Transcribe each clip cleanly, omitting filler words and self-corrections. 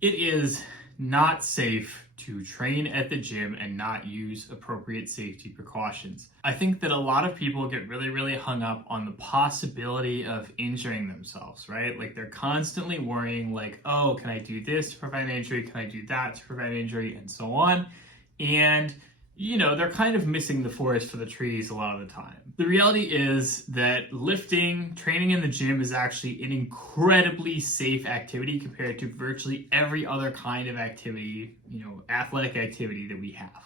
It is not safe to train at the gym and not use appropriate safety precautions. I think that a lot of people get really hung up on the possibility of injuring themselves, right? Like they're constantly worrying like, oh, can I do this to prevent injury? Can I do that to prevent injury? And so on. And they're kind of missing the forest for the trees a lot of the time. The reality is that lifting, training in the gym is actually an incredibly safe activity compared to virtually every other kind of activity, athletic activity that we have.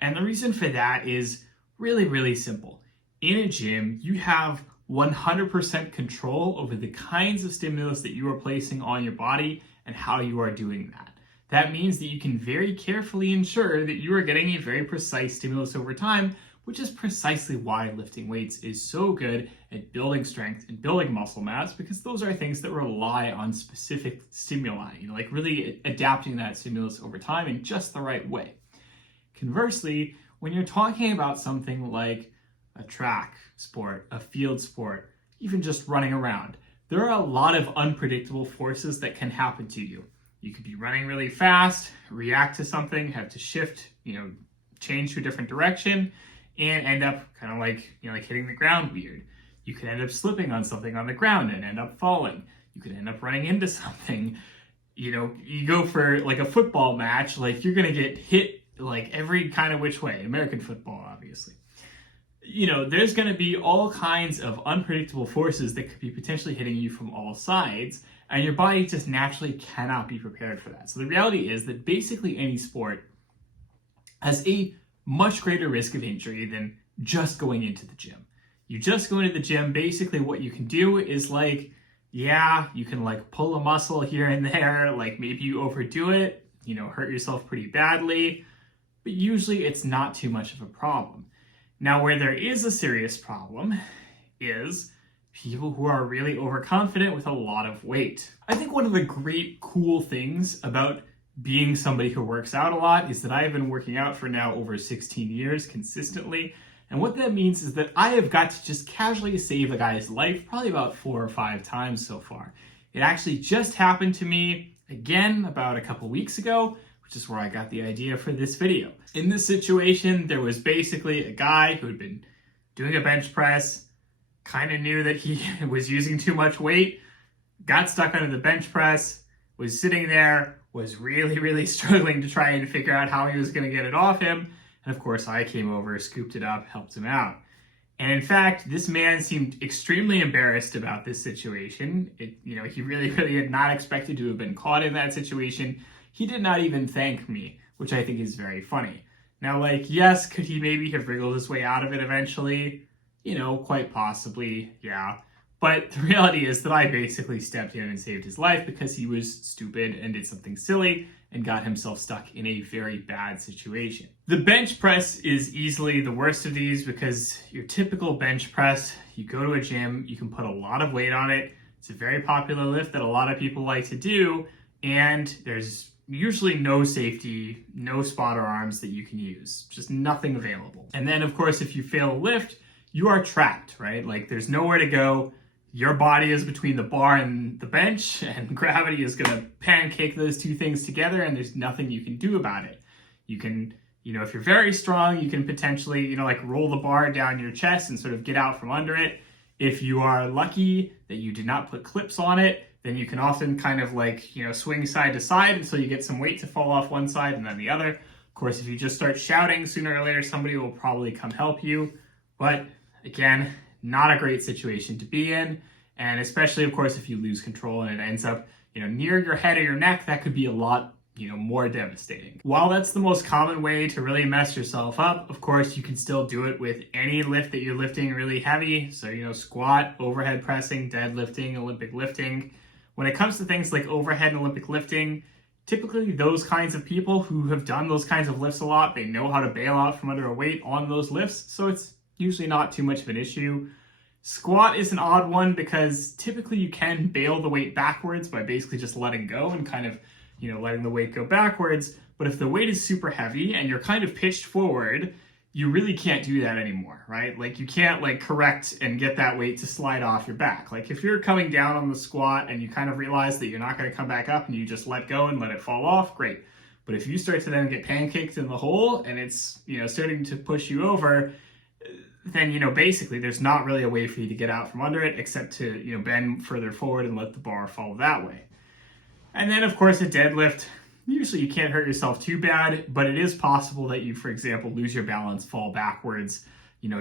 And the reason for that is really simple. In a gym, you have 100% control over the kinds of stimulus that you are placing on your body and how you are doing that. That means that you can very carefully ensure that you are getting a very precise stimulus over time, which is precisely why lifting weights is so good at building strength and building muscle mass, because those are things that rely on specific stimuli, like really adapting that stimulus over time in just the right way. Conversely, when you're talking about something like a track sport, a field sport, even just running around, there are a lot of unpredictable forces that can happen to you. You could be running really fast, react to something, have to shift, change to a different direction, and end up kind of like hitting the ground weird. You could end up slipping on something on the ground and end up falling. You could end up running into something. You go for like a football match, like you're going to get hit like every kind of which way. American football, obviously. There's going to be all kinds of unpredictable forces that could be potentially hitting you from all sides, and your body just naturally cannot be prepared for that. So the reality is that basically any sport has a much greater risk of injury than just going into the gym. You just go into the gym, basically what you can do is you can pull a muscle here and there, like maybe you overdo it, hurt yourself pretty badly, but usually it's not too much of a problem. Now, where there is a serious problem is people who are really overconfident with a lot of weight. I think one of the great cool things about being somebody who works out a lot is that I have been working out for now over 16 years consistently. And what that means is that I have got to just casually save a guy's life probably about 4 or 5 times so far. It actually just happened to me again about a couple weeks ago, which is where I got the idea for this video. In this situation, there was basically a guy who had been doing a bench press, kind of knew that he was using too much weight, got stuck under the bench press, was sitting there, was really struggling to try and figure out how he was going to get it off him. And of course, I came over, scooped it up, helped him out. And in fact, this man seemed extremely embarrassed about this situation. He really had not expected to have been caught in that situation. He did not even thank me, which I think is very funny. Now, yes, could he maybe have wriggled his way out of it eventually? Quite possibly, yeah. But the reality is that I basically stepped in and saved his life because he was stupid and did something silly and got himself stuck in a very bad situation. The bench press is easily the worst of these because your typical bench press, you go to a gym, you can put a lot of weight on it. It's a very popular lift that a lot of people like to do, and there's usually no safety, no spotter arms that you can use, just nothing available. And then of course, if you fail a lift, you are trapped, right? There's nowhere to go. Your body is between the bar and the bench, and gravity is going to pancake those two things together, and there's nothing you can do about it. You can, if you're very strong, you can potentially, roll the bar down your chest and sort of get out from under it. If you are lucky that you did not put clips on it, then you can often kind of swing side to side until you get some weight to fall off one side and then the other. Of course, if you just start shouting, sooner or later somebody will probably come help you. But again, not a great situation to be in. And especially, of course, if you lose control and it ends up, near your head or your neck, that could be a lot, more devastating. While that's the most common way to really mess yourself up, of course, you can still do it with any lift that you're lifting really heavy. So, squat, overhead pressing, deadlifting, Olympic lifting. When it comes to things like overhead and Olympic lifting, typically those kinds of people who have done those kinds of lifts a lot, they know how to bail out from under a weight on those lifts. So it's usually not too much of an issue. Squat is an odd one because typically you can bail the weight backwards by basically just letting go and kind of, letting the weight go backwards. But if the weight is super heavy and you're kind of pitched forward, you really can't do that anymore, right? Like you can't like correct and get that weight to slide off your back. Like if you're coming down on the squat and you kind of realize that you're not going to come back up and you just let go and let it fall off, great. But if you start to then get pancaked in the hole and it's, starting to push you over, then, basically there's not really a way for you to get out from under it except to, bend further forward and let the bar fall that way. And then of course a deadlift, usually you can't hurt yourself too bad, but it is possible that you, for example, lose your balance, fall backwards,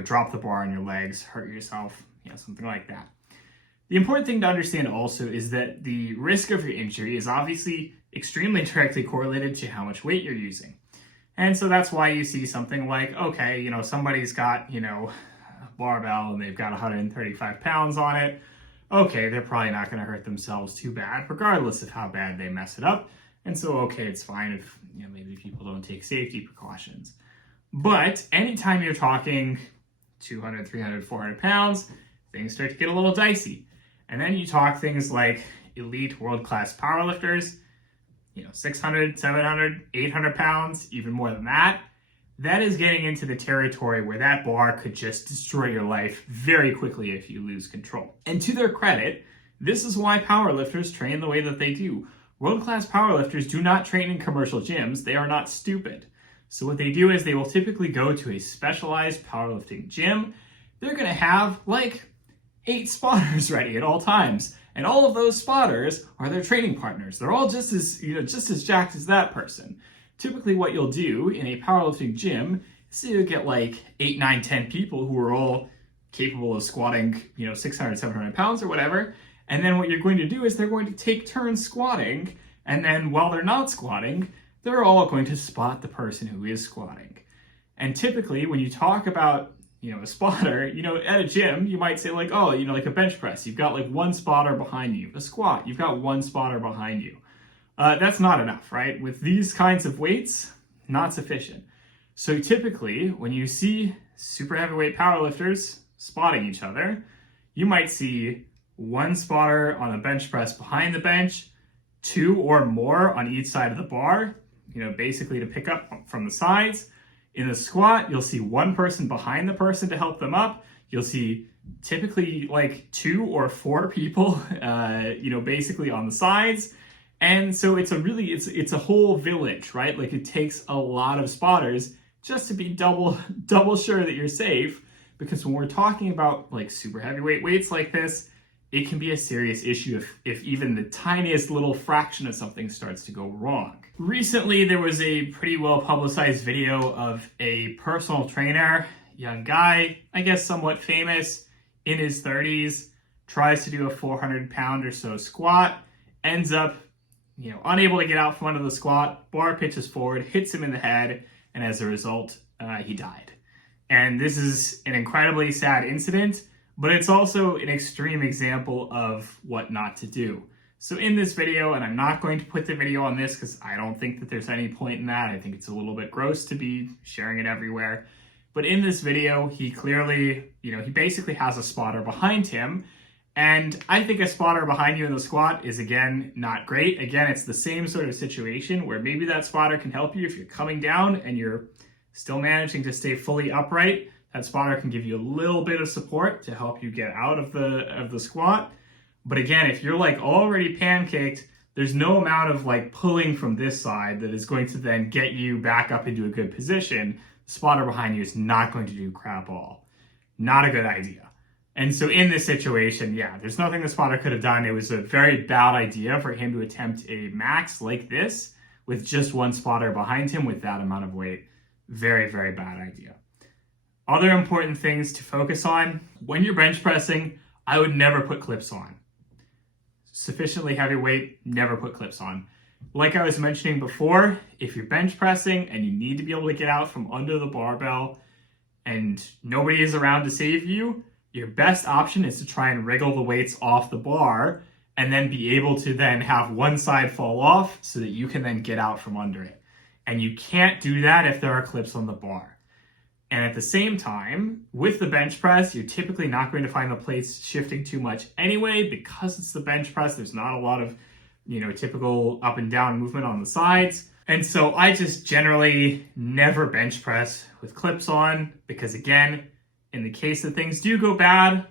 drop the bar on your legs, hurt yourself, something like that. The important thing to understand also is that the risk of your injury is obviously extremely directly correlated to how much weight you're using. And so that's why you see something like, okay, somebody's got, a barbell and they've got 135 pounds on it. Okay, they're probably not going to hurt themselves too bad, regardless of how bad they mess it up. And so, okay, it's fine if, maybe people don't take safety precautions. But anytime you're talking 200, 300, 400 pounds, things start to get a little dicey. And then you talk things like elite world-class powerlifters, 600, 700, 800 pounds, even more than that. That is getting into the territory where that bar could just destroy your life very quickly if you lose control. And to their credit, this is why powerlifters train the way that they do. World-class powerlifters do not train in commercial gyms. They are not stupid. So what they do is they will typically go to a specialized powerlifting gym. They're going to have like 8 spotters ready at all times. And all of those spotters are their training partners. They're all just as jacked as that person. Typically what you'll do in a powerlifting gym is you'll get like 8, 9, 10 people who are all capable of squatting, 600, 700 pounds or whatever. And then what you're going to do is they're going to take turns squatting. And then while they're not squatting, they're all going to spot the person who is squatting. And typically when you talk about, a spotter, at a gym, you might say like, oh, like a bench press, you've got like 1 spotter behind you. A squat, you've got 1 spotter behind you. That's not enough, right? With these kinds of weights, not sufficient. So typically when you see super heavyweight powerlifters spotting each other, you might see 1 spotter on a bench press behind the bench, 2 or more on each side of the bar, basically to pick up from the sides. In the squat, you'll see 1 person behind the person to help them up. You'll see typically like 2 or 4 people, basically on the sides. And so it's a whole village, right? Like it takes a lot of spotters just to be double sure that you're safe. Because when we're talking about like super heavyweight weights like this, it can be a serious issue if even the tiniest little fraction of something starts to go wrong. Recently, there was a pretty well publicized video of a personal trainer, young guy, I guess somewhat famous, in his 30s, tries to do a 400 pound or so squat, ends up, unable to get out from under the squat, bar pitches forward, hits him in the head, and as a result, he died. And this is an incredibly sad incident, but it's also an extreme example of what not to do. So in this video, and I'm not going to put the video on this because I don't think that there's any point in that. I think it's a little bit gross to be sharing it everywhere. But in this video, he clearly, he basically has a spotter behind him. And I think a spotter behind you in the squat is, again, not great. Again, it's the same sort of situation where maybe that spotter can help you if you're coming down and you're still managing to stay fully upright. That spotter can give you a little bit of support to help you get out of the squat. But again, if you're like already pancaked, there's no amount of like pulling from this side that is going to then get you back up into a good position. The spotter behind you is not going to do crap all. Not a good idea. And so in this situation, yeah, there's nothing the spotter could have done. It was a very bad idea for him to attempt a max like this with just 1 spotter behind him with that amount of weight. Very, very bad idea. Other important things to focus on, when you're bench pressing, I would never put clips on. Sufficiently heavy weight, never put clips on. Like I was mentioning before, if you're bench pressing and you need to be able to get out from under the barbell and nobody is around to save you, your best option is to try and wriggle the weights off the bar and then be able to then have 1 side fall off so that you can then get out from under it. And you can't do that if there are clips on the bar. And at the same time, with the bench press, you're typically not going to find the plates shifting too much anyway, because it's the bench press. There's not a lot of, typical up and down movement on the sides. And so I just generally never bench press with clips on because, again, in the case that things do go bad,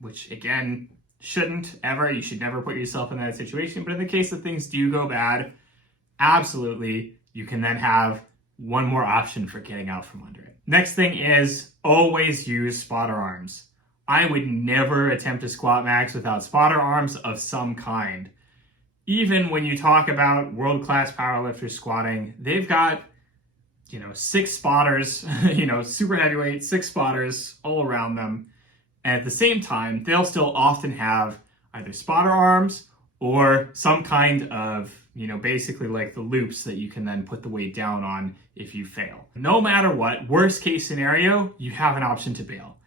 which again, shouldn't ever, you should never put yourself in that situation, but in the case that things do go bad, absolutely, you can then have one more option for getting out from under it. Next thing is always use spotter arms. I would never attempt to squat max without spotter arms of some kind. Even when you talk about world-class powerlifters squatting, they've got, 6 spotters, super heavyweight, 6 spotters all around them. And at the same time, they'll still often have either spotter arms or some kind of, basically like the loops that you can then put the weight down on if you fail. No matter what, worst case scenario, you have an option to bail.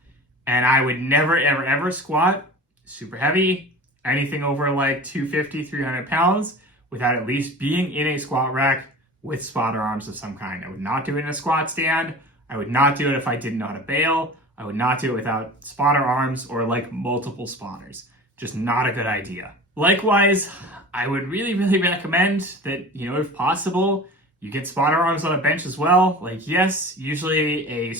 And I would never, ever, ever squat super heavy, anything over like 250, 300 pounds without at least being in a squat rack with spotter arms of some kind. I would not do it in a squat stand. I would not do it if I didn't know how to bail. I would not do it without spotter arms or like multiple spotters. Just not a good idea. Likewise, I would really, really recommend that, if possible, you get spotter arms on a bench as well. Like, yes, usually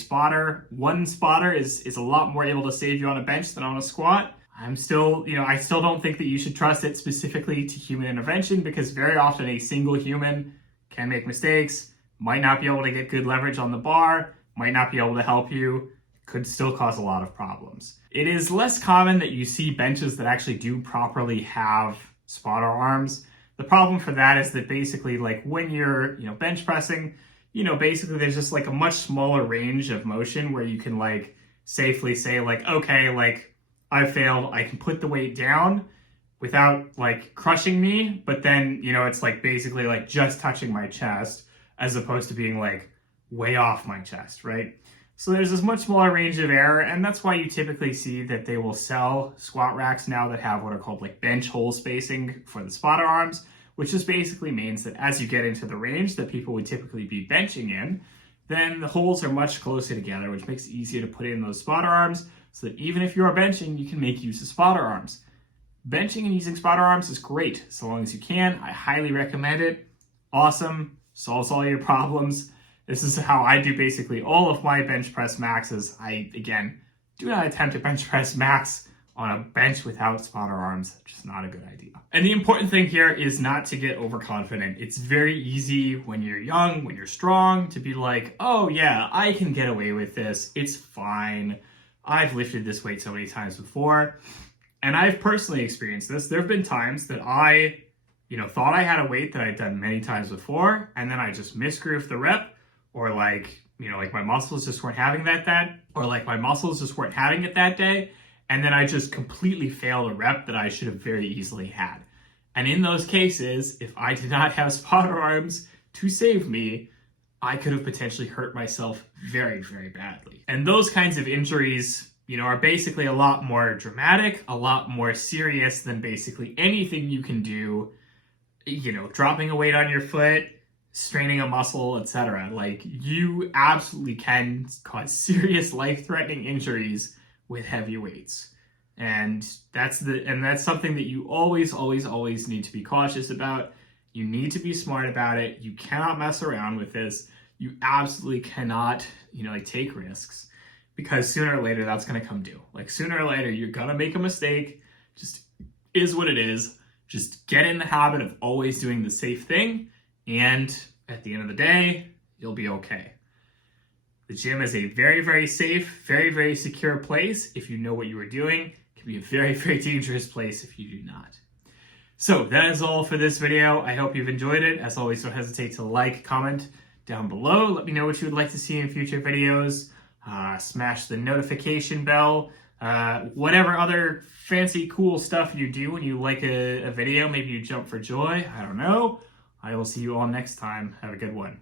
one spotter is a lot more able to save you on a bench than on a squat. I still don't think that you should trust it specifically to human intervention because very often a single human can make mistakes, might not be able to get good leverage on the bar, might not be able to help you, could still cause a lot of problems. It is less common that you see benches that actually do properly have spotter arms. The problem for that is that basically like when you're, bench pressing, basically there's just like a much smaller range of motion where you can like safely say like, okay, like I failed, I can put the weight down without like crushing me, but then, it's like basically like just touching my chest as opposed to being like way off my chest, right? So there's this much smaller range of error, and that's why you typically see that they will sell squat racks now that have what are called like bench hole spacing for the spotter arms, which just basically means that as you get into the range that people would typically be benching in, then the holes are much closer together, which makes it easier to put in those spotter arms so that even if you are benching, you can make use of spotter arms. Benching and using spotter arms is great, so long as you can. I highly recommend it. Awesome, solves all your problems. This is how I do basically all of my bench press maxes. I, again, do not attempt to bench press max on a bench without spotter arms. Just not a good idea. And the important thing here is not to get overconfident. It's very easy when you're young, when you're strong, to be like, oh yeah, I can get away with this. It's fine. I've lifted this weight so many times before. And I've personally experienced this. There have been times that I, thought I had a weight that I'd done many times before, and then I just misgrooved the rep, or like my muscles just weren't having my muscles just weren't having it that day, and then I just completely failed a rep that I should have very easily had. And in those cases, if I did not have spotter arms to save me, I could have potentially hurt myself very, very badly. And those kinds of injuries, are basically a lot more dramatic, a lot more serious than basically anything you can do, dropping a weight on your foot, straining a muscle, etc. Like, you absolutely can cause serious life-threatening injuries with heavy weights. And that's something that you always, always, always need to be cautious about. You need to be smart about it. You cannot mess around with this. You absolutely cannot, take risks, because sooner or later that's going to come due. Like, sooner or later you're going to make a mistake. Just is what it is. Just get in the habit of always doing the safe thing, and at the end of the day, you'll be okay. The gym is a very, very safe, very, very secure place if you know what you are doing. It can be a very, very dangerous place if you do not. So that is all for this video. I hope you've enjoyed it. As always, don't hesitate to like, comment down below. Let me know what you would like to see in future videos. Smash the notification bell. Whatever other fancy, cool stuff you do when you like a video. Maybe you jump for joy. I don't know. I will see you all next time. Have a good one.